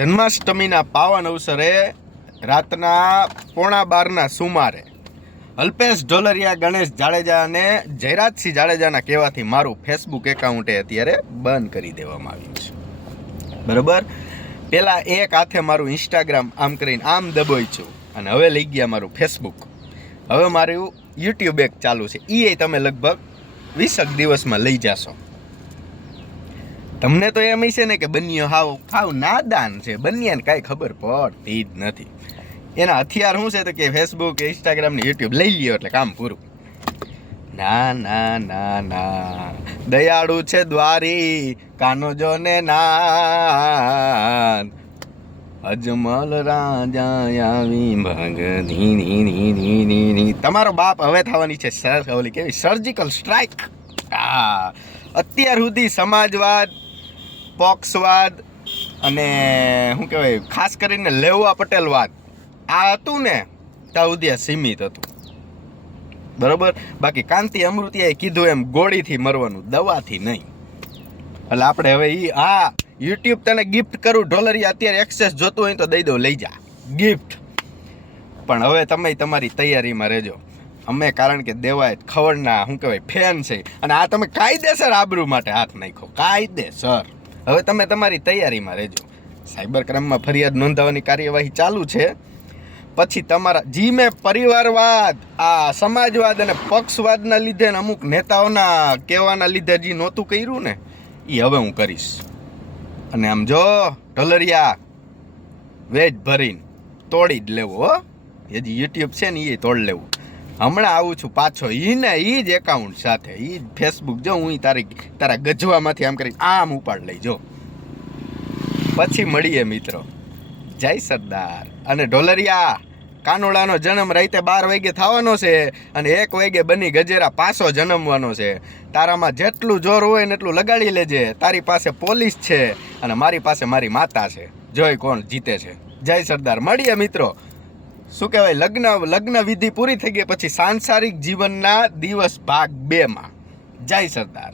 જન્માષ્ટમીના પાવન અવસરે રાતના પોણા બારના સુમારે અલ્પેશ ઢોલરિયા ગણેશ જાડેજા અને જયરાજસિંહ જાડેજાના કહેવાથી મારું ફેસબુક એકાઉન્ટે અત્યારે બંધ કરી દેવામાં આવ્યું છે. બરાબર? પહેલાં એક હાથે મારું ઇન્સ્ટાગ્રામ આમ કરીને આમ દબોઈ છું અને હવે લઈ ગયા મારું ફેસબુક હવે મારું યુટ્યુબ એક ચાલુ છે. એ તમે લગભગ વીસક દિવસમાં લઈ જાશો. તમને તો એમ છે ને કે બન્યો હાવ હાવ નાદાન છે. બન્યાને કાંઈ ખબર પડતી જ નથી. એના હથિયાર શું છે તો કે ફેસબુક ઇન્સ્ટાગ્રામ ને યુટ્યુબ લઈ લ્યો એટલે કામ પૂરું. ના ના ના ના. દયાળુ છે દ્વારી કાનો જો ને ના અજમલ રાજા આવી ની. તમારો બાપ હવે થવાની છે સર, ઓલી કેવી સર્જિકલ સ્ટ્રાઇક અત્યાર સુધી સમાજવાદ પોક્સવાદ અને શું કહેવાય, ખાસ કરીને લેવા પટેલવાદ આ હતું ને ત્યાં સુધી સીમિત હતું. બરોબર? બાકી કાંતિ અમૃતિયાએ કીધું એમ, ગોળીથી મરવાનું, દવાથી નહીં. એટલે આપણે હવે એ આ યુટ્યુબ તને ગિફ્ટ કરું, ઢોલરિયા અત્યારે એક્સેસ જોતું હોય તો દઈ દો લઈ જા. ગિફ્ટ પણ હવે તમે તમારી તૈયારીમાં રહેજો. અમે કારણ કે દેવાય ખવડના, શું કહેવાય ફેન છે. અને આ તમે કાયદેસર આબરૂ માટે હાથ નાખો કાયદેસર. હવે તમે તમારી તૈયારીમાં રહેજો. સાયબર ક્રાઇમમાં ફરિયાદ નોંધાવવાની કાર્યવાહી ચાલુ છે. પછી તમારા જી મેં પરિવારવાદ, આ સમાજવાદ અને પક્ષવાદના લીધે ને અમુક નેતાઓના કહેવાના લીધે જે નહોતું કર્યું ને એ હવે હું કરીશ. અને આમ જો, ઢલરિયા, વેજ ભરીને તોડી જ લેવું હો. જે યુટ્યુબ છે ને એ તોડ લેવું. હમણાં આવું છું પાછો. ઈને એ જ એકાઉન્ટ સાથે. જ ફેસબુક જો હું તારી, તારા ગજવામાંથી આમ કરી આમ ઉપાડ લઈ, જો. પછી મળીએ મિત્રો. જય સરદાર. અને ઢોલરિયા, કાનોડાનો જન્મ રાતે બાર વાગે થવાનો છે અને એક વાગે બની ગજેરા પાછો જન્મવાનો છે. તારામાં જેટલું જોર હોય ને એટલું લગાડી લેજે. તારી પાસે પોલીસ છે અને મારી પાસે મારી માતા છે. જોઈ કોણ જીતે છે. જય સરદાર. મળીએ મિત્રો. શું કહેવાય, લગ્ન લગ્ન વિધિ પૂરી થઈ ગઈ, પછી સાંસારિક જીવનના દિવસ ભાગ બેમાં. જય સરદાર.